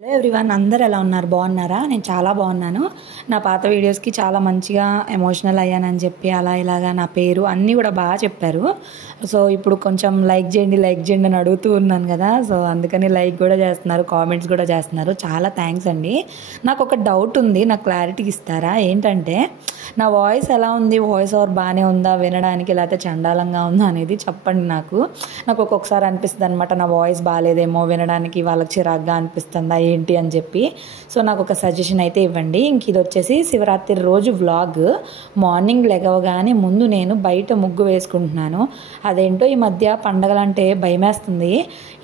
Hello everyone, అందరు ఎలా ఉన్నారు? బాగున్నారా? నేను చాలా బాగున్నాను. నా పాత వీడియోస్కి చాలా మంచిగా ఎమోషనల్ అయ్యానని చెప్పి అలా ఇలాగా నా పేరు అన్నీ కూడా బాగా చెప్పారు. సో ఇప్పుడు కొంచెం లైక్ చేయండి అని అడుగుతూ ఉన్నాను కదా. సో అందుకని లైక్ కూడా చేస్తున్నారు, కామెంట్స్ కూడా చేస్తున్నారు. చాలా థ్యాంక్స్ అండి. నాకు ఒక డౌట్ ఉంది, నాకు క్లారిటీ ఇస్తారా? ఏంటంటే నా వాయిస్ ఎలా ఉంది? వాయిస్ ఓవర్ బాగానే ఉందా వినడానికి, లేకపోతే చండాలంగా ఉందా అనేది చెప్పండి. నాకు ఒక్కొక్కసారి అనిపిస్తుంది అనమాట, నా వాయిస్ బాగాలేదేమో, వినడానికి వాళ్ళకి చిరాగ్గా అనిపిస్తుందా ఏంటి అని చెప్పి. సో నాకు ఒక సజెషన్ అయితే ఇవ్వండి. ఇంక ఇది వచ్చేసి శివరాత్రి రోజు వ్లాగ్. మార్నింగ్ లెగవగానే ముందు నేను బయట ముగ్గు వేసుకుంటున్నాను. అదేంటో ఈ మధ్య పండగలంటే భయమేస్తుంది.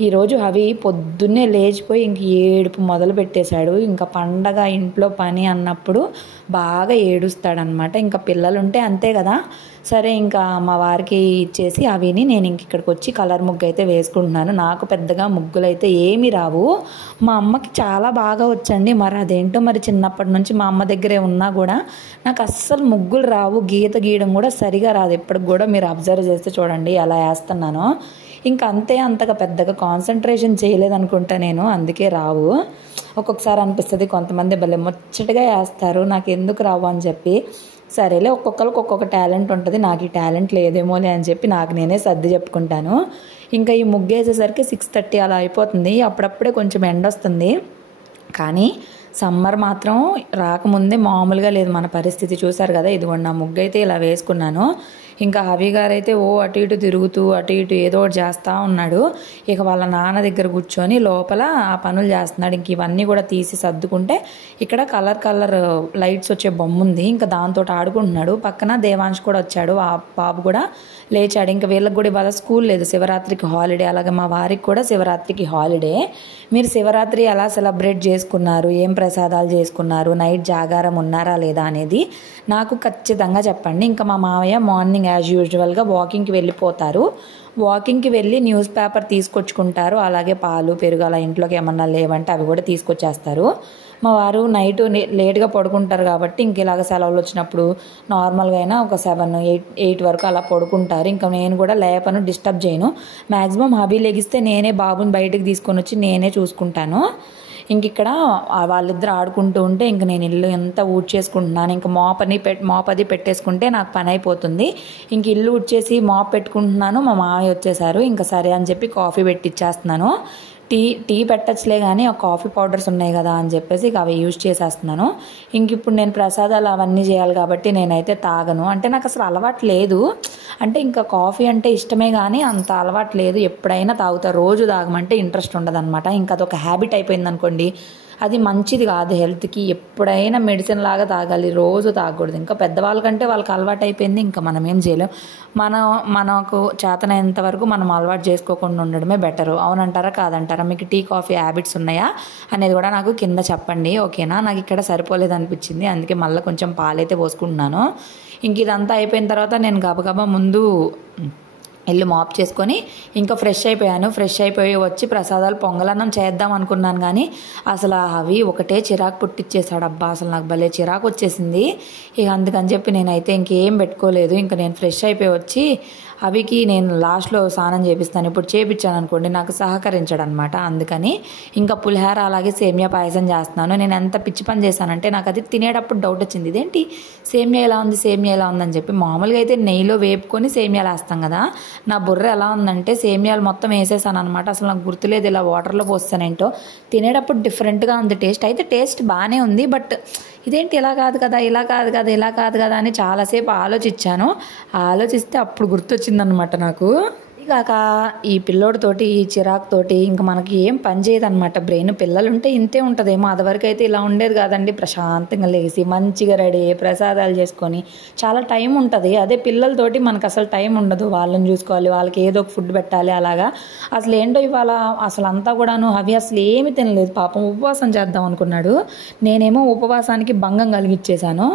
ఈరోజు అవి పొద్దున్నే లేచిపోయి ఇంక ఏడుపు మొదలు పెట్టేశాడు. ఇంకా పండగ ఇంట్లో పని అన్నప్పుడు బాగా ఏడుస్తాడనమాట. ఇంకా పిల్లలు ఉంటే అంతే కదా. సరే ఇంకా మా వారికి ఇచ్చేసి అవిని నేను ఇంక ఇక్కడికి వచ్చి కలర్ ముగ్గు అయితే వేసుకుంటున్నాను. నాకు పెద్దగా ముగ్గులు అయితే ఏమీ రావు. మా అమ్మకి చాలా బాగా వచ్చండి. మరి అదేంటో మరి చిన్నప్పటి నుంచి మా అమ్మ దగ్గరే ఉన్నా కూడా నాకు అస్సలు ముగ్గులు రావు. గీత గీయడం కూడా సరిగా రాదు. ఎప్పటికి కూడా మీరు అబ్జర్వ్ చేస్తే చూడండి ఎలా వేస్తున్నానో. ఇంకా అంతే, అంతగా పెద్దగా కాన్సన్ట్రేషన్ చేయలేదనుకుంటా నేను, అందుకే రావు. ఒక్కొక్కసారి అనిపిస్తుంది కొంతమంది భలే ముచ్చటగా వేస్తారు, నాకు ఎందుకు రావు అని చెప్పి. సరేలే, ఒక్కొక్కరికి ఒక్కొక్క టాలెంట్ ఉంటుంది. నాకు ఈ టాలెంట్ లేదేమోలే అని చెప్పి నాకు నేనే సర్ది చెప్పుకుంటాను. ఇంకా ఈ ముగ్గు వేసేసరికి 6:30 అలా అయిపోతుంది. అప్పుడప్పుడే కొంచెం ఎండ వస్తుంది. కానీ సమ్మర్ మాత్రం రాకముందే మామూలుగా లేదు మన పరిస్థితి. చూసారు కదా, ఇదిగోండి నా ముగ్గు అయితే ఇలా వేసుకున్నాను. ఇంకా హవి గారు అయితే అటు ఇటు తిరుగుతూ అటు ఇటు ఏదో ఒకటి చేస్తూ ఉన్నాడు. ఇక వాళ్ళ నాన్న దగ్గర కూర్చొని లోపల ఆ పనులు చేస్తున్నాడు. ఇంక ఇవన్నీ కూడా తీసి సర్దుకుంటే ఇక్కడ కలర్ లైట్స్ వచ్చే బొమ్మ ఉంది, ఇంకా దాంతో ఆడుకుంటున్నాడు. పక్కన దేవాంశ్ కూడా వచ్చాడు, ఆ బాబు కూడా లేచాడు. ఇంకా వీళ్ళకి కూడా ఇవాళ స్కూల్ లేదు, శివరాత్రికి హాలిడే. అలాగే మా వారికి కూడా శివరాత్రికి హాలిడే. మీరు శివరాత్రి ఎలా సెలబ్రేట్ చేసుకున్నారు, ఏం ప్రసాదాలు చేసుకున్నారు, నైట్ జాగారం ఉన్నారా లేదా అనేది నాకు ఖచ్చితంగా చెప్పండి. ఇంకా మా మావయ్య మార్నింగ్ యాజ్ యూజువల్గా వాకింగ్కి వెళ్ళిపోతారు. వాకింగ్కి వెళ్ళి న్యూస్ పేపర్ తీసుకొచ్చుకుంటారు. అలాగే పాలు పెరుగు అలా ఇంట్లోకి ఏమన్నా లేవంటే అవి కూడా తీసుకొచ్చేస్తారు. మా వారు నైట్ లేట్గా పడుకుంటారు కాబట్టి ఇంక ఇలాగ సెలవులు వచ్చినప్పుడు నార్మల్గా అయినా ఒక 7-8 వరకు అలా పడుకుంటారు. ఇంకా నేను కూడా లేపను, డిస్టర్బ్ చేయను. మ్యాక్సిమం హబీ లెగిస్తే నేనే బాబుని బయటకు తీసుకొని వచ్చి నేనే చూసుకుంటాను. ఇంక ఇక్కడ వాళ్ళిద్దరు ఆడుకుంటూ ఉంటే ఇంక నేను ఇల్లు ఎంత ఊడ్చేసుకుంటున్నాను. ఇంకా మాప్ అది పెట్టేసుకుంటే నాకు పని అయిపోతుంది. ఇంక ఇల్లు ఊడ్చేసి మాప్ పెట్టుకుంటున్నాను. మా మామయ్య వచ్చేసారు. ఇంకా సరే అని చెప్పి కాఫీ పెట్టిచ్చేస్తున్నాను. టీ పెట్టచ్చులే కానీ ఆ కాఫీ పౌడర్స్ ఉన్నాయి కదా అని చెప్పేసి ఇక అవి యూజ్ చేసేస్తున్నాను. ఇంక ఇప్పుడు నేను ప్రసాదాలు అవన్నీ చేయాలి కాబట్టి నేనైతే తాగను. అంటే నాకు అసలు అలవాటు లేదు. అంటే ఇంకా కాఫీ అంటే ఇష్టమే కానీ అంత అలవాటు లేదు. ఎప్పుడైనా తాగుతా, రోజు తాగమంటే ఇంట్రెస్ట్ ఉండదు అనమాట. ఇంకా అదొక హ్యాబిట్ అయిపోయింది అనుకోండి, అది మంచిది కాదు హెల్త్కి. ఎప్పుడైనా మెడిసిన్ లాగా తాగాలి, రోజు తాగకూడదు. ఇంకా పెద్దవాళ్ళకంటే వాళ్ళకి అలవాటు అయిపోయింది, ఇంకా మనం ఏం చేయలేం. మనకు చేతనైనంత వరకు మనం అలవాటు చేసుకోకుండా ఉండడమే బెటరు. అవునంటారా కాదంటారా? మీకు టీ కాఫీ హ్యాబిట్స్ ఉన్నాయా అనేది కూడా నాకు కింద చెప్పండి, ఓకేనా? నాకు ఇక్కడ సరిపోలేదు అనిపించింది, అందుకే మళ్ళీ కొంచెం పాలైతే పోసుకుంటున్నాను. ఇంక ఇదంతా అయిపోయిన తర్వాత నేను గబగబా ముందు ఇల్లు మాప్ చేసుకొని ఇంకా ఫ్రెష్ అయిపోయాను. ఫ్రెష్ అయిపోయి వచ్చి ప్రసాదాలు పొంగలన్నం చేద్దాం అనుకున్నాను కానీ అసలు అవి ఒకటే చిరాకు పుట్టించేశాడు. అబ్బా, అసలు నాకు భలే చిరాకు వచ్చేసింది. ఇక అందుకని చెప్పి నేనైతే ఇంకేం పెట్టుకోలేదు. ఇంకా నేను ఫ్రెష్ అయిపోయి వచ్చి అవికి నేను లాస్ట్లో స్నానం చేపిస్తాను. ఇప్పుడు చేపించాను అనుకోండి నాకు సహకరించాడు అనమాట. అందుకని ఇంకా పులిహార అలాగే సేమియా పాయసం చేస్తున్నాను. నేను ఎంత పిచ్చి పని చేశానంటే నాకు అది తినేటప్పుడు డౌట్ వచ్చింది, ఇదేంటి సేమియా ఎలా ఉందని చెప్పి. మామూలుగా అయితే నెయ్యిలో వేపుకొని సేమియాలు వేస్తాం కదా, నా బుర్ర ఎలా ఉందంటే సేమియాలు మొత్తం వేసేసాను అనమాట. అసలు నాకు గుర్తులేదు, ఇలా వాటర్లో పోస్తానేంటో. తినేటప్పుడు డిఫరెంట్గా ఉంది టేస్ట్, అయితే టేస్ట్ బాగానే ఉంది. బట్ ఇదేంటి ఇలా కాదు కదా అని చాలాసేపు ఆలోచిస్తే అప్పుడు గుర్తొచ్చిందనమాట నాకు. ఇక ఈ పిల్లోడితోటి ఈ చిరాకుతోటి ఇంకా మనకి ఏం పని చేయదన్నమాట బ్రెయిన్. పిల్లలుంటే ఇంతే ఉంటుందేమో, అదివరకు అయితే ఇలా ఉండేది కాదండి. ప్రశాంతంగా లేచి మంచిగా రెడీ అయ్యి ప్రసాదాలు చేసుకొని చాలా టైం ఉంటుంది. అదే పిల్లలతోటి మనకు అసలు టైం ఉండదు. వాళ్ళని చూసుకోవాలి, వాళ్ళకి ఏదో ఒక ఫుడ్ పెట్టాలి. అలాగా అసలు ఏంటో ఇవాళ అసలు అంతా కూడాను అవి అసలు ఏమి తినలేదు. పాపం ఉపవాసం చేద్దాం అనుకున్నాడు, నేనేమో ఉపవాసానికి భంగం కలిగించేశాను.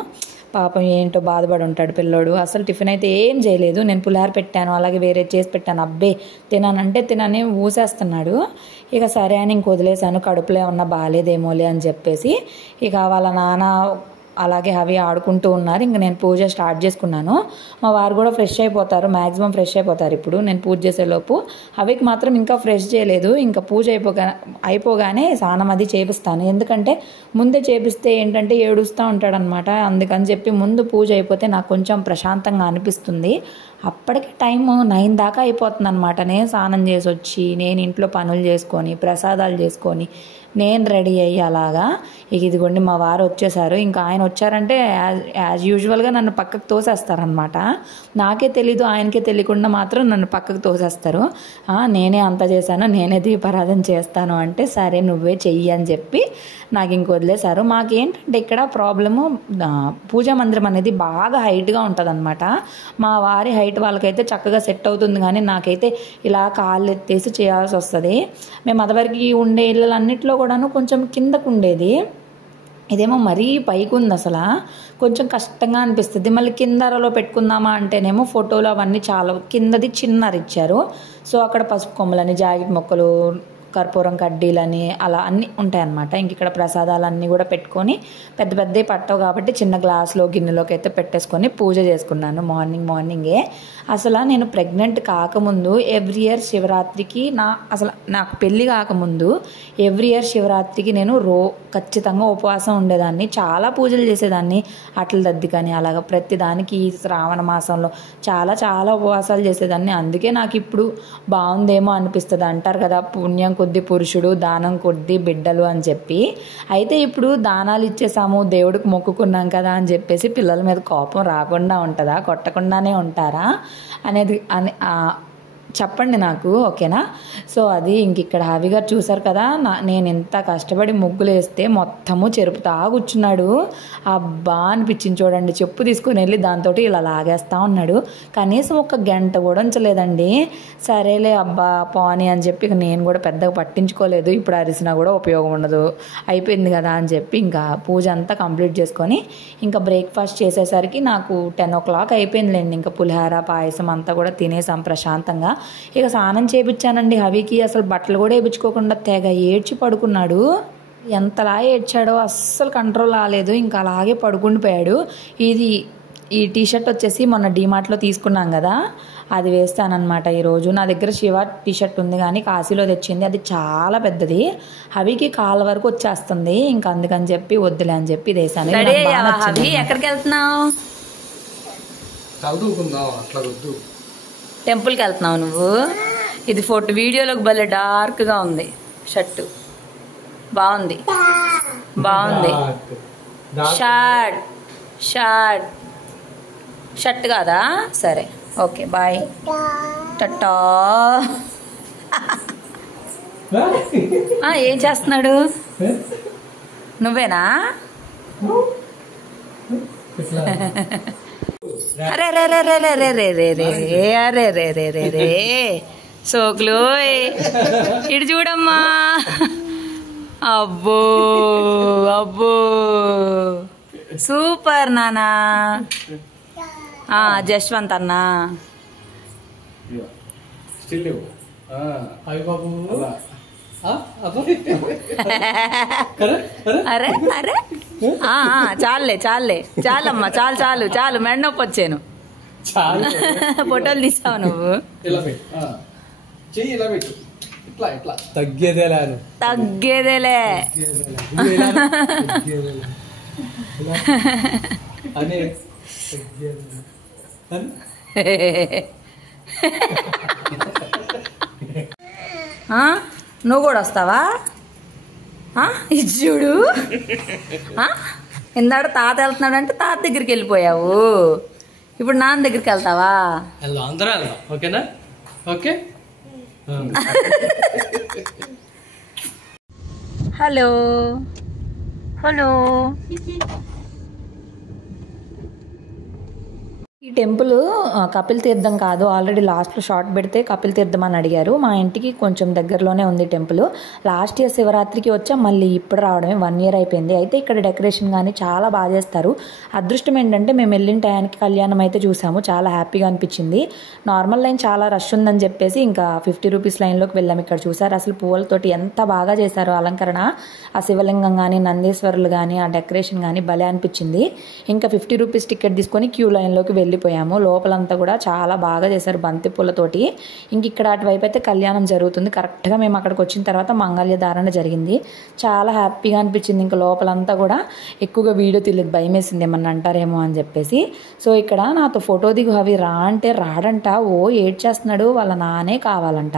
పాపం ఏంటో బాధపడి ఉంటాడు పిల్లోడు. అసలు టిఫిన్ అయితే ఏం చేయలేదు. నేను పులిహార పెట్టాను, అలాగే వేరే చేసి పెట్టాను. అబ్బే తినానంటే తినని ఊసేస్తున్నాడు. ఇక సరే అని ఇంక వదిలేశాను, కడుపులో ఏమన్నా బాగాలేదేమోలే అని చెప్పేసి. ఇక వాళ్ళ నాన్న అలాగే అవి ఆడుకుంటూ ఉన్నారు. ఇంక నేను పూజ స్టార్ట్ చేసుకున్నాను. మా వారు కూడా ఫ్రెష్ అయిపోతారు, మ్యాక్సిమం ఫ్రెష్ అయిపోతారు. ఇప్పుడు నేను పూజ చేసేలోపు అవికి మాత్రం ఇంకా ఫ్రెష్ చేయలేదు. ఇంకా పూజ అయిపోగానే స్నానం అది చేపిస్తాను. ఎందుకంటే ముందే చేపిస్తే ఏంటంటే ఏడుస్తూ ఉంటాడనమాట. అందుకని చెప్పి ముందు పూజ అయిపోతే నాకు కొంచెం ప్రశాంతంగా అనిపిస్తుంది. అప్పటికి టైము 9 దాకా అయిపోతుంది అనమాట. నేను స్నానం చేసి వచ్చి నేను ఇంట్లో పనులు చేసుకొని ప్రసాదాలు చేసుకొని నేను రెడీ అయ్యి అలాగా ఇదిగోండి మా వారు వచ్చేసారు. ఇంకా ఆయన వచ్చారంటే యాజ్ యూజువల్గా నన్ను పక్కకు తోసేస్తారనమాట. నాకే తెలీదు, ఆయనకే తెలియకుండా మాత్రం నన్ను పక్కకు తోసేస్తారు. నేనే అంత చేశాను, నేనే దీపారాధన చేస్తాను అంటే సరే నువ్వే చెయ్యి అని చెప్పి నాకు ఇంక వదిలేశారు. మాకేంటంటే ఇక్కడ ప్రాబ్లము పూజా మందిరం అనేది బాగా హైట్గా ఉంటుంది అనమాట. మా వారి హైట్ వాళ్ళకైతే చక్కగా సెట్ అవుతుంది, కానీ నాకైతే ఇలా కాళ్ళు ఎత్తేసి చేయాల్సి వస్తుంది. మేము అదివరకు ఉండే ఇళ్ళన్నింటిలో కూడాను కొంచెం కిందకు ఉండేది, ఇదేమో మరీ పైకి ఉంది. అసలు కొంచెం కష్టంగా అనిపిస్తుంది. మళ్ళీ కింద అరలో పెట్టుకుందామా అంటేనేమో ఫోటోలు అవన్నీ చాలా కిందది చిన్నది ఇచ్చారు. సో అక్కడ పసుపు కొమ్మలని, జాకెట్ మొక్కలు, కర్పూరం కడ్డీలని అలా అన్నీ ఉంటాయన్నమాట. ఇంక ఇక్కడ ప్రసాదాలన్నీ కూడా పెట్టుకొని పెద్ద పెద్దవి పట్టవు కాబట్టి చిన్న గ్లాసులో గిన్నెలోకి అయితే పెట్టేసుకొని పూజ చేసుకున్నాను మార్నింగే. అసలు నేను ప్రెగ్నెంట్ కాకముందు ఎవ్రీ ఇయర్ శివరాత్రికి నాకు పెళ్ళి కాకముందు ఎవ్రీ ఇయర్ శివరాత్రికి నేను ఖచ్చితంగా ఉపవాసం ఉండేదాన్ని. చాలా పూజలు చేసేదాన్ని, అట్ల దద్ది కానీ అలాగ ప్రతి దానికి శ్రావణ మాసంలో చాలా చాలా ఉపవాసాలు చేసేదాన్ని. అందుకే నాకు ఇప్పుడు బాగుందేమో అనిపిస్తుంది. అంటారు కదా పుణ్యం కొద్ది పురుషుడు, దానం కొద్ది బిడ్డలు అని చెప్పి. అయితే ఇప్పుడు దానాలు ఇచ్చేసాము, దేవుడికి మొక్కుకున్నాం కదా అని చెప్పేసి పిల్లల మీద కోపం రాకుండా ఉంటుందా, కొట్టకుండానే ఉంటారా అనేది చెప్పండి నాకు, ఓకేనా? సో అది ఇంక ఇక్కడ హవి గారు చూసారు కదా, నేను ఎంత కష్టపడి ముగ్గులు వేస్తే మొత్తము చెరుపుతా కూర్చున్నాడు. అబ్బా అనిపించింది చూడండి. చెప్పు తీసుకుని వెళ్ళి దాంతో ఇలా లాగేస్తా ఉన్నాడు. కనీసం ఒక గంట కూడా ఉంచలేదండి. సరేలే అబ్బా పోనీ అని చెప్పి నేను కూడా పెద్దగా పట్టించుకోలేదు. ఇప్పుడు అరిసినా కూడా ఉపయోగం ఉండదు, అయిపోయింది కదా అని చెప్పి ఇంకా పూజ అంతా కంప్లీట్ చేసుకొని ఇంకా బ్రేక్ఫాస్ట్ చేసేసరికి నాకు 10 o'clock అయిపోయిందిలేండి. ఇంకా పులిహార పాయసం అంతా కూడా తినేసాం ప్రశాంతంగా. ఇక స్నానం చేయించానండి హవికి. అసలు బట్టలు కూడా వేయించుకోకుండా తెగ ఏడ్చి పడుకున్నాడు. ఎంతలా ఏడ్చాడో అస్సలు కంట్రోల్ రాలేదు. ఇంకా అలాగే పడుకుండిపోయాడు. ఈ టీషర్ట్ వచ్చేసి మొన్న డీమార్ట్లో తీసుకున్నాం కదా, అది వేస్తానన్నమాట ఈరోజు. నా దగ్గర శివ టీషర్ట్ ఉంది కానీ కాశీలో తెచ్చింది, అది చాలా పెద్దది, హవికి కాళ్ళ వరకు వచ్చేస్తుంది. ఇంకా అందుకని చెప్పి వద్దులే అని చెప్పి ఇది వేసాను. ఎక్కడికి వెళ్తున్నావు? టెంపుల్కి వెళ్తున్నావు నువ్వు? ఇది వీడియోలోకి భలే డార్క్గా ఉంది షర్టు. బాగుంది. షర్ట్ కాదా? సరే ఓకే బాయ్ టట్టా. ఏం చేస్తున్నాడు? నువ్వేనా? అరే రే రే రే రే రే రే రే రే అరే రే రే రే రే సోకులు ఇటు చూడమ్మా. అబ్బో అబ్బో సూపర్ నానా. జశ్వంత్ అన్నా అరే అరే చాలమ్మా చాలు మెడ నొప్పి వచ్చాను. ఫోటోలు తీసావు నువ్వు? తగ్గేదేలే. నువ్వు కూడా వస్తావా? ఇది చూడు, ఇందాక తాత వెళ్తున్నాడు అంటే తాత దగ్గరికి వెళ్ళిపోయావు, ఇప్పుడు నాన్న దగ్గరికి వెళ్తావా? ఓకేనా? ఓకే. హలో ఈ టెంపుల్ కపిల్ తీర్థం కాదు, ఆల్రెడీ లాస్ట్లో షార్ట్ పెడితే కపిల్ తీర్థం అని అడిగారు. మా ఇంటికి కొంచెం దగ్గరలోనే ఉంది టెంపుల్. లాస్ట్ ఇయర్ శివరాత్రికి వచ్చా, మళ్ళీ ఇప్పుడు రావడమే 1 year అయిపోయింది. అయితే ఇక్కడ డెకరేషన్ కానీ చాలా బాగా చేస్తారు. అదృష్టం ఏంటంటే మేము వెళ్ళిన టయానికి కళ్యాణం అయితే చూసాము, చాలా హ్యాపీగా అనిపించింది. నార్మల్ లైన్ చాలా రష్ ఉందని చెప్పేసి ఇంకా 50 రూపీస్ లైన్లోకి వెళ్ళాము. ఇక్కడ చూసారు అసలు పువ్వులతోటి ఎంత బాగా చేశారు అలంకరణ. ఆ శివలింగం కానీ నందీశ్వరులు కానీ ఆ డెకరేషన్ కానీ భలే అనిపించింది. ఇంకా 50 రూపీస్ టికెట్ తీసుకొని క్యూ లైన్లోకి వెళ్ళిపోయాము. లోపలంతా కూడా చాలా బాగా చేశారు బంతి పూలతోటి. ఇంక ఇక్కడ అటువైపు అయితే కళ్యాణం జరుగుతుంది. కరెక్ట్గా మేము అక్కడికి వచ్చిన తర్వాత మంగళ్య ధారణ జరిగింది. చాలా హ్యాపీగా అనిపించింది. ఇంకా లోపలంతా కూడా ఎక్కువగా వీడియో తీయలేదు, భయం వేసింది ఏమన్నా అంటారేమో అని చెప్పేసి. సో ఇక్కడ నాతో ఫోటో దిగు అవి రా అంటే రాడంట, ఓ ఏడ్చేస్తున్నాడు, వాళ్ళ నానే కావాలంట.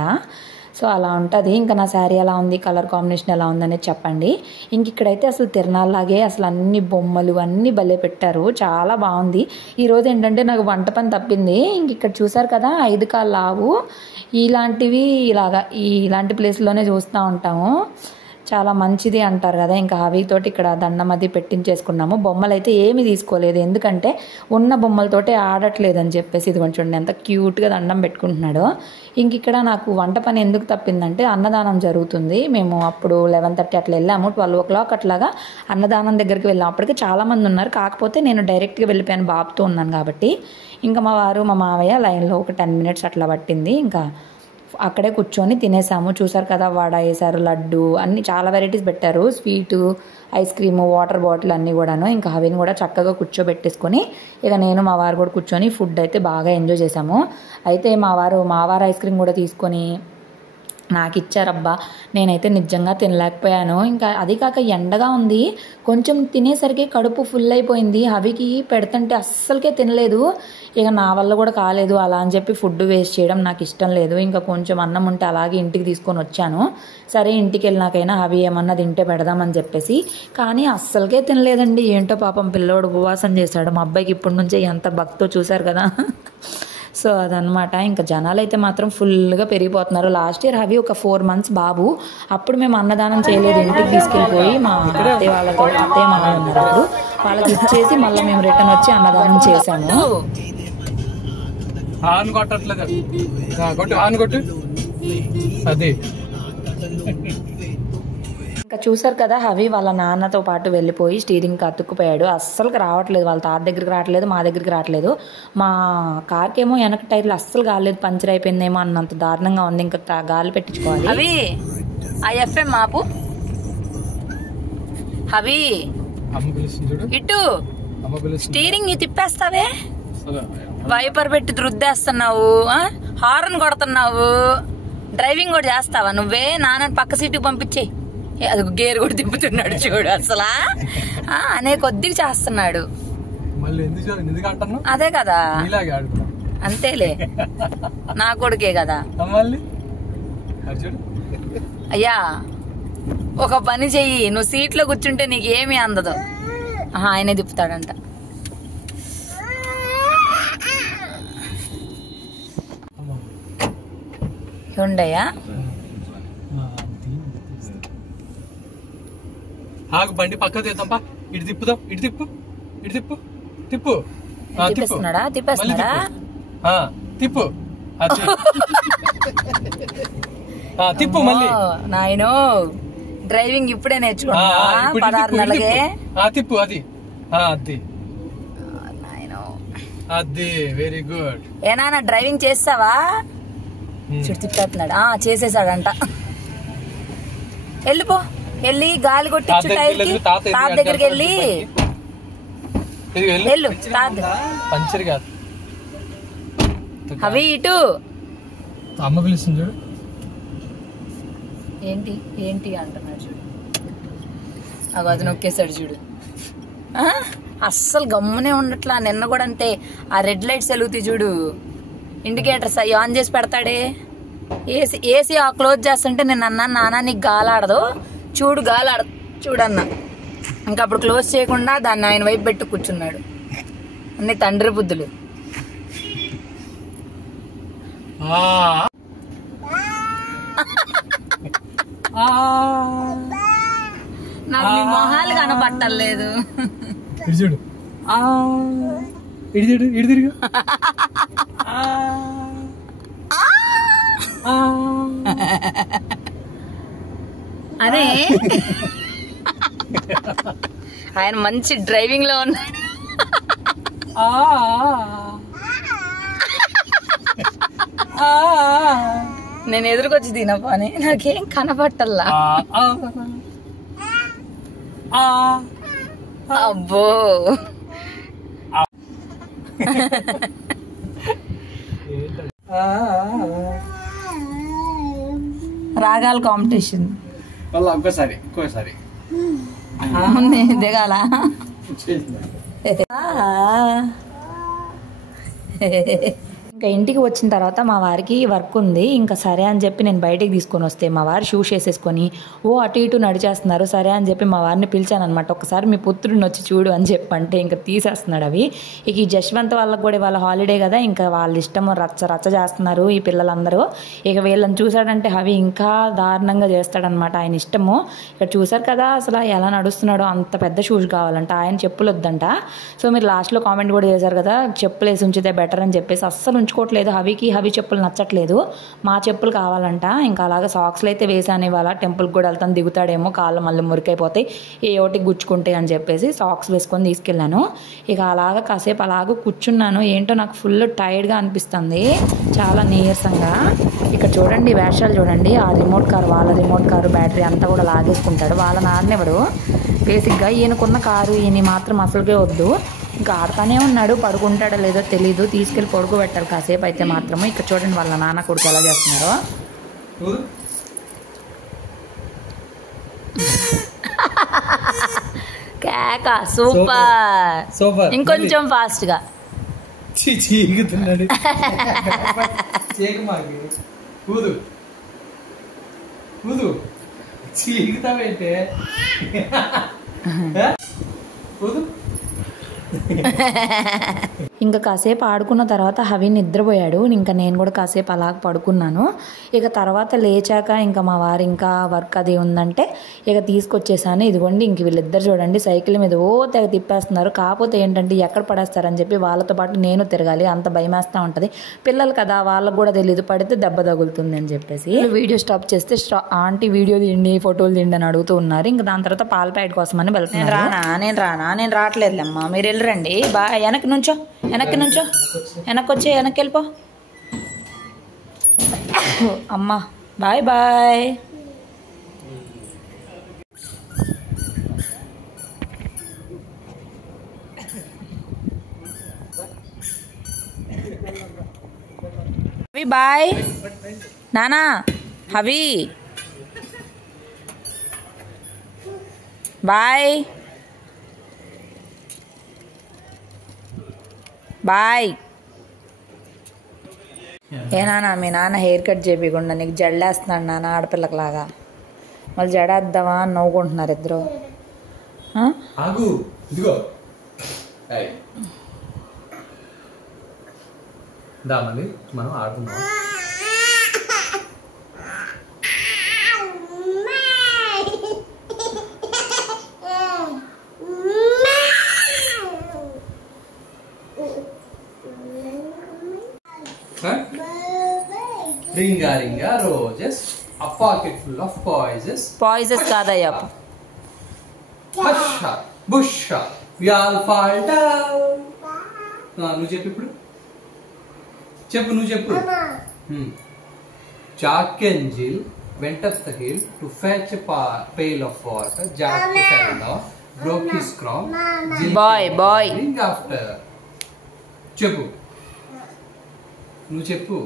సో అలా ఉంటుంది. ఇంకా నా శారీ ఎలా ఉంది, కలర్ కాంబినేషన్ ఎలా ఉందనేది చెప్పండి. ఇంక ఇక్కడైతే అసలు తిరణాల్లాగే అసలు అన్ని బొమ్మలు అన్నీ భలే పెట్టారు, చాలా బాగుంది. ఈరోజు ఏంటంటే నాకు వంట పని తప్పింది. ఇంక ఇక్కడ చూసారు కదా 5 కాళ్ళ ఆవు, ఇలాంటివి ఇలాంటి ప్లేస్లోనే చూస్తూ ఉంటాము. చాలా మంచిది అంటారు కదా. ఇంకా అవితోటి ఇక్కడ దండం అది పెట్టించేసుకున్నాము. బొమ్మలు అయితే ఏమీ తీసుకోలేదు, ఎందుకంటే ఉన్న బొమ్మలతోటి ఆడట్లేదు అని చెప్పేసి. ఇది కొంచెం ఎంత క్యూట్గా దండం పెట్టుకుంటున్నాడు. ఇంక ఇక్కడ నాకు వంట పని ఎందుకు తప్పిందంటే అన్నదానం జరుగుతుంది. మేము అప్పుడు 11:30 అట్లా వెళ్ళాము, 12 o'clock అట్లాగా అన్నదానం దగ్గరికి వెళ్ళాము. అప్పటికి చాలామంది ఉన్నారు, కాకపోతే నేను డైరెక్ట్గా వెళ్ళిపోయాను, బాబుతో ఉన్నాను కాబట్టి. ఇంకా మా వారు మా మావయ్య లైన్లో ఒక 10 minutes అట్లా పట్టింది. ఇంకా అక్కడే కూర్చొని తినేసాము. చూసారు కదా వడ వేసారు, లడ్డు అన్నీ చాలా వెరైటీస్ పెట్టారు, sweet, ice cream, water bottle అన్నీ కూడాను. ఇంకా అవిని కూడా చక్కగా కూర్చోబెట్టేసుకొని ఇక నేను మా వారు కూడా కూర్చొని ఫుడ్ అయితే బాగా ఎంజాయ్ చేసాము. అయితే మా వారు ఐస్ క్రీమ్ కూడా తీసుకొని నాకు ఇచ్చారబ్బా, నేనైతే నిజంగా తినలేకపోయాను. ఇంకా అది కాక ఎండగా ఉంది, కొంచెం తినేసరికి కడుపు ఫుల్ అయిపోయింది. అవికి పెడుతుంటే అస్సలకే తినలేదు. ఇక నా వల్ల కూడా కాలేదు అలా అని చెప్పి ఫుడ్ వేస్ట్ చేయడం నాకు ఇష్టం లేదు. ఇంకా కొంచెం అన్నం ఉంటే అలాగే ఇంటికి తీసుకొని వచ్చాను. సరే ఇంటికి వెళ్ళినాకైనా అవి ఏమన్నా తింటే పెడదామని చెప్పేసి, కానీ అస్సలకే తినలేదండి. ఏంటో పాపం పిల్లోడు ఉపవాసం చేశాడు. మా అబ్బాయికి ఇప్పటి నుంచే ఎంత భక్తో చూశారు కదా. సో అదనమాట. ఇంకా జనాలు అయితే మాత్రం ఫుల్గా పెరిగిపోతున్నారు. లాస్ట్ ఇయర్ అవి ఒక 4 months బాబు, అప్పుడు మేము అన్నదానం చేయలేదు, ఇంటికి తీసుకెళ్ళిపోయి మా అత్తయ్య మామయ్య ఉన్నారు వాళ్ళకి ఇచ్చేసి మళ్ళీ మేము రిటర్న్ వచ్చి అన్నదానం చేశాము. ఇంకా చూసారు కదా అవి వాళ్ళ నాన్నతో పాటు వెళ్ళిపోయి స్టీరింగ్కి అతుక్కుపోయాడు. అస్సలు రావట్లేదు, వాళ్ళ తాత దగ్గరికి రావట్లేదు, మా దగ్గరికి రావట్లేదు. మా కార్కి ఏమో వెనక టైర్లు అస్సలు గాలేదు, పంచర్ అయిపోయిందేమో అన్నంత దారుణంగా ఉంది. ఇంకా గాలి పెట్టించుకోవాలి. అవి ఆ ఎఫ్ఎం మాపు అవి ఇటు స్టీరింగ్ తిప్పేస్తావే, వైపర్ పెట్టి రుద్దేస్తున్నావు, హార్న్ కొడుతున్నావు, డ్రైవింగ్ కూడా చేస్తావా నువ్వే? నాన్న పక్క సీటుకి పంపించేయి. అది గేర్ కూడా తిప్పుతున్నాడు చూడు, అసలు అనే కొద్దిగా చేస్తున్నాడు. అదే కదా, అంతేలే, నా కొడుకే కదా. అయ్యా ఒక పని చెయ్యి, నువ్వు సీట్లో కూర్చుంటే నీకు ఏమీ అందదు. ఆయనే తిప్పుతాడంట. హ్యుండయా? బండి పక్క తీద్దాంపా, ఇటు తిప్పుదాం, ఇటు తిప్పు, ఇటు తిప్పు, తిప్పు, తిప్పేస్తున్నాడా తిప్పు, తిప్పు మళ్ళీ. నాయనో డ్రైవింగ్ ఇప్పుడే నేర్చుకున్నా, 16 నెలలకే. తిప్పు, అది అది అది వెరీ గుడ్. ఏనా డ్రైవింగ్ చేస్తావా? చుట్టు తిప్పేస్తున్నాడు. చేసేసాడంట. వెళ్ళిపో, వెళ్ళి గాలి కొట్టించు టైర్కి, తాత దగ్గరికి వెళ్ళి వెళ్ళు. పంచర్ కాదు అవి ఇటు అమ్మ పిలుస్తుంది చూడు. ఏంటి ఏంటి అంటున్నాడు చూడు, అది నొక్కేశాడు చూడు. అస్సలు గమ్మునే ఉండట్లా. నిన్న కూడా అంతే, ఆ రెడ్ లైట్స్ వెలుగుతాయి చూడు, ఇండికేటర్స్ అవి ఆన్ చేసి పెడతాడే. ఏసీ క్లోజ్ చేస్తుంటే నేను అన్నాను, నాన్న నీకు గాలాడదు చూడు, గాలాడదు చూడన్నా. ఇంకా అప్పుడు క్లోజ్ చేయకుండా దాన్ని ఆయన వైపు పెట్టి కూర్చున్నాడు. అన్ని తండ్రి బుద్ధులు. నాకు మీ మొహాలు కనపట్టలేదు. ఇటు తిరుగు అదే ఆయన మంచి డ్రైవింగ్ లో ఉన్నాడు. నేను ఎదురుకొచ్చి తినపా అని నాకేం కనపట్టల్లా. అబ్బో రాగాల కాంపిటీషన్ ఇంకోసారి దిగాల. ఇంకా ఇంటికి వచ్చిన తర్వాత మా వారికి వర్క్ ఉంది. ఇంకా సరే అని చెప్పి నేను బయటికి తీసుకొని వస్తే మా వారు షూస్ వేసేసుకొని అటు ఇటు నడిచేస్తున్నారు. సరే అని చెప్పి మా వారిని పిలిచాను అనమాట. ఒకసారి మీ పుత్రుడిని వచ్చి చూడు అని చెప్పంటే ఇంకా తీసేస్తున్నాడు అవి. ఇక ఈ జశ్వంత్ వాళ్ళకి కూడా వాళ్ళ హాలిడే కదా, ఇంకా వాళ్ళ ఇష్టం రచ్చ రచ్చ చేస్తున్నారు ఈ పిల్లలందరూ. ఇక వీళ్ళని చూసాడంటే అవి ఇంకా దారుణంగా చేస్తాడనమాట, ఆయన ఇష్టము. ఇక్కడ చూసారు కదా అసలు ఎలా నడుస్తున్నాడో. అంత పెద్ద షూస్ కావాలంట, ఆయన చెప్పులు వద్దంట. సో మీరు లాస్ట్లో కామెంట్ కూడా చేశారు కదా చెప్పులు వేసి ఉంచితే బెటర్ అని చెప్పేసి. అస్సలు ఉంచుకోవట్లేదు హవి చెప్పులు నచ్చట్లేదు, మా చెప్పులు కావాలంట. ఇంకా అలాగే సాక్స్లు అయితే వేసాను ఇవాళ. టెంపుల్కి కూడా వెళ్తాను, దిగుతాడేమో కాళ్ళు మళ్ళీ మురికైపోతాయి ఏ ఒకటి గుచ్చుకుంటాయి అని చెప్పేసి సాక్స్ వేసుకొని తీసుకెళ్ళాను. ఇక అలాగ కాసేపు అలాగ కూర్చున్నాను. ఏంటో నాకు ఫుల్ టైర్డ్గా అనిపిస్తుంది, చాలా నీరసంగా. ఇక్కడ చూడండి వేషాలు చూడండి. ఆ రిమోట్ కారు వాళ్ళ రిమోట్ కారు బ్యాటరీ అంతా కూడా లాగేసుకుంటాడు. వాళ్ళ నాన్నెవడు బేసిక్గా ఈయనకున్న కారు ఈయన మాత్రం అసలుకే వద్దు. ఇంకా ఆడుతానే ఉన్నాడు, పడుకుంటాడో లేదో తెలీదు. తీసుకెళ్ళి పడుకోబెట్టాలి కాసేపు అయితే మాత్రమే. ఇక్కడ చూడండి వాళ్ళ నాన్న కొడుకు ఎలా చేస్తున్నారో. కేక సూపర్, ఇంకొంచెం ఫాస్ట్ గా చీగుతున్నాడు. చీగుతావేంటే ఇంకా కాసేపు ఆడుకున్న తర్వాత హవి నిద్రపోయాడు. ఇంకా నేను కూడా కాసేపు అలా పడుకున్నాను. ఇక తర్వాత లేచాక ఇంకా మా వారు ఇంకా వర్క్ అది ఉందంటే ఇక తీసుకొచ్చేసాను. ఇదిగోండి ఇంక వీళ్ళిద్దరు చూడండి సైకిల్ మీద తెగ తిప్పేస్తున్నారు. కాకపోతే ఏంటంటే ఎక్కడ పడేస్తారని చెప్పి వాళ్ళతో పాటు నేను తిరగాలి, అంత భయమేస్తూ ఉంటుంది. పిల్లలు కదా వాళ్ళకు కూడా తెలియదు, పడితే దెబ్బ తగులుతుంది అని చెప్పేసి. వీడియో స్టాప్ చేస్తే ఆంటీ వీడియో తీయండి ఫోటోలు తీయండి అని అడుగుతూ ఉన్నారు. ఇంకా దాని తర్వాత పాల ప్యాకెట్ కోసం అని వెళ్తున్నాను. నేను రావట్లేదులేమ్మా, మీరు వెళ్ళరండి. వెనక్కి నుంచో వెనక్కి వచ్చి వెనక్కి వెళ్ళిపో అమ్మా. Bye bye. హవి బాయ్ నానా. హవి బాయ్ బాయ్. ఏ నాన్న మీ నాన్న హెయిర్ కట్ చేపించకుండా నీకు జడలేస్తున్నాడు నాన్న ఆడపిల్లకలాగా. మళ్ళీ జడేద్దామా అని నవ్వుకుంటున్నారు ఇద్దరు. మనం ఆడుకుందాం. Ringa ringa roses, a pocket full of poises. Poises కాదయ్యా. Husha, busha, we all fall down. నువ్వు చెప్పు ఇప్పుడు. నువ్వు చెప్పు. Jack and Jill went up the hill to fetch a pail of water. Jack fell off, broke his crown. Boy. Ring after. చెప్పు. నువ్వు చెప్పు.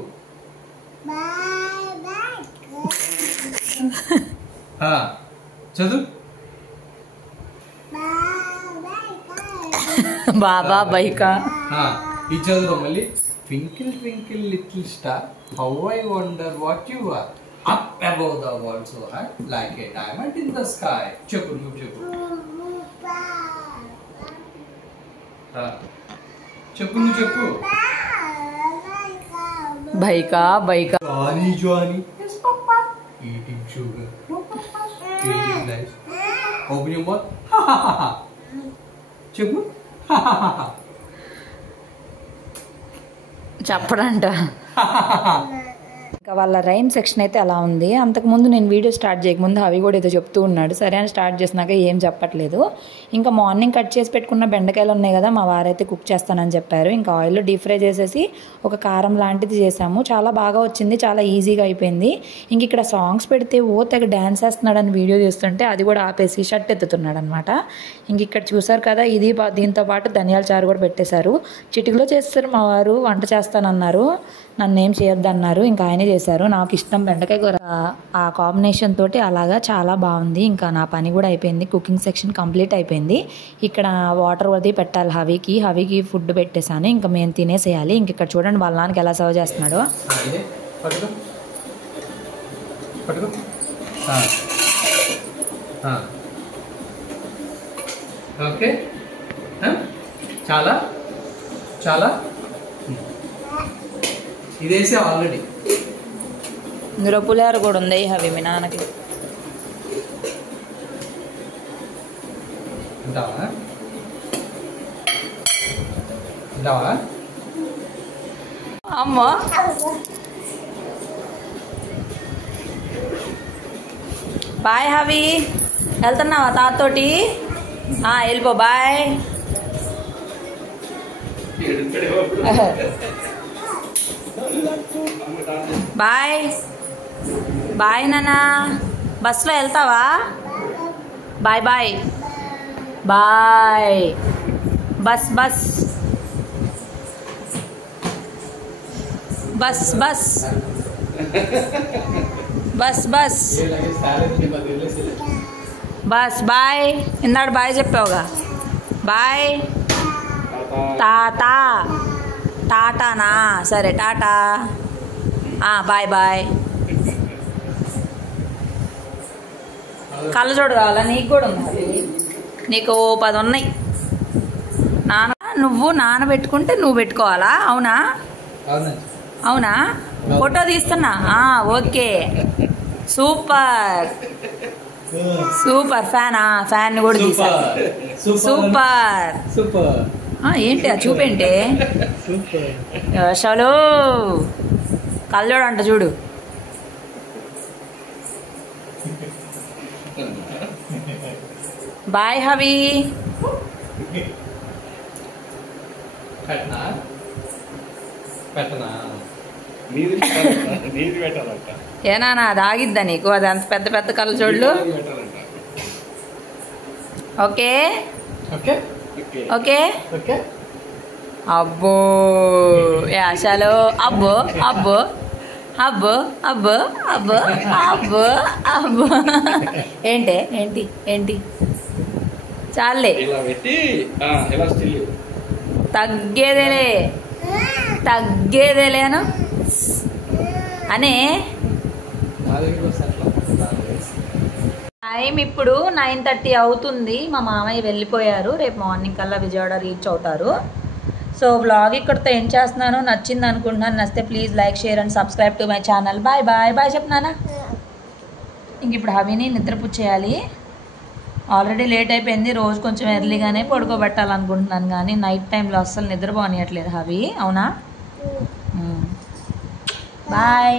చదువు. బాబా బైకా. ఈ చదువు మళ్ళీ. Twinkle twinkle little star, how I wonder what you are, up above the world so high, like a diamond in the sky. చెప్పు నువ్వు చెప్పు. నువ్వు చెప్పు. బైకా. Johnny. Yes, Papa. Eating sugar. Eating rice. Open your mouth. చెప్పు. చెప్పడంట. ఇంకా వాళ్ళ rhyme section అయితే అలా ఉంది. అంతకుముందు నేను వీడియో స్టార్ట్ చేయకముందు అవి కూడా ఏదో చెప్తూ ఉన్నాడు. సరే అని స్టార్ట్ చేసినాక ఏం చెప్పట్లేదు. ఇంకా మార్నింగ్ కట్ చేసి పెట్టుకున్న బెండకాయలు ఉన్నాయి కదా, మా వారైతే కుక్ చేస్తానని చెప్పారు. ఇంకా ఆయిల్లో డీప్ ఫ్రై చేసేసి ఒక కారం లాంటిది చేసాము. చాలా బాగా వచ్చింది, చాలా ఈజీగా అయిపోయింది. ఇంక ఇక్కడ సాంగ్స్ పెడితే తెగ డ్యాన్స్ వేస్తున్నాడని వీడియో చేస్తుంటే అది కూడా ఆపేసి షర్ట్ ఎత్తుతున్నాడు అనమాట. ఇంక ఇక్కడ చూసారు కదా, ఇది దీంతో పాటు ధనియాల చారు కూడా పెట్టేశారు. చిటికలో చేస్తారు మా వారు, వంట చేస్తానన్నారు, నన్ను ఏం చేయొద్దన్నారు. ఇంకా ఆయనే చేశారు. నాకు ఇష్టం బెండకాయ కూర. ఆ కాంబినేషన్ తోటి అలాగా చాలా బాగుంది. ఇంకా నా పని కూడా అయిపోయింది, కుకింగ్ సెక్షన్ కంప్లీట్ అయిపోయింది. ఇక్కడ వాటర్ అది పెట్టాలి హవీకి ఫుడ్ పెట్టేశాను. ఇంకా మేము తినేసేయాలి. ఇంక ఇక్కడ చూడండి వాళ్ళ నాన్నకి ఎలా సర్వ్ చేస్తున్నాడో. ఓకే, చాలా చాలా ఇదేసే ఆల్రెడీ. ఇందులో పులిహోర కూడా ఉంది హవి మీ నాన్నకి. అమ్మా బాయ్ హవి, వెళ్తున్నావా తాతతోటి? వెళ్ళిపో, బాయ్. బాయ్ బాయ్ నానా, బస్సులో వెళ్తావా? Bye bye bye. Bus bus bus bus bus bus bus bye. ఇందాడు బాయ్ చెప్పావుగా. Bye tata. టాటానా? సరే టాటా. Bye bye. కళ్ళజోడు కావాలా? నీకు కూడా ఉంది, నీకు 10 ఉన్నాయి. నువ్వు నానబెట్టుకుంటే నువ్వు పెట్టుకోవాలా? అవునా? అవునా? ఫోటో తీస్తున్నా. Okay, super super. ఫ్యాన్ కూడా తీసా. Super super. ఏంటి ఆ చూపేంటి? అసలు కళ్ళోడు అంట చూడు. బాయ్ హవి. ఏనా అది ఆగిద్దా నీకు? అది అంత పెద్ద పెద్ద కళ్ళజోళ్ళు. Okay okay. అబ్బో అసలు అబ్బో అబ్బో అబ్బో అబ్బో అబ్బో అబ్బో అబ్బో. ఏంటి ఏంటి ఏంటి? చాలే, తగ్గేదేలే తగ్గేదేలేను అనే. టైం ఇప్పుడు 9:30 అవుతుంది. మా మామయ్య వెళ్ళిపోయారు. రేపు మార్నింగ్ కల్లా విజయవాడ రీచ్ అవుతారు. సో వ్లాగ్ ఇక్కడితో ఏం చేస్తున్నాను, నచ్చింది అనుకుంటున్నాను. నచ్చితే please like, share and subscribe to my channel. Bye bye bye చెప్తున్నానా. ఇంక ఇప్పుడు హవిని నిద్రపుచ్చేయాలి. ఆల్రెడీ లేట్ అయిపోయింది. రోజు కొంచెం ఎర్లీగానే పడుకోబెట్టాలనుకుంటున్నాను, కానీ నైట్ టైంలో అస్సలు నిద్రపోనియట్లేదు హవి. అవునా? బాయ్.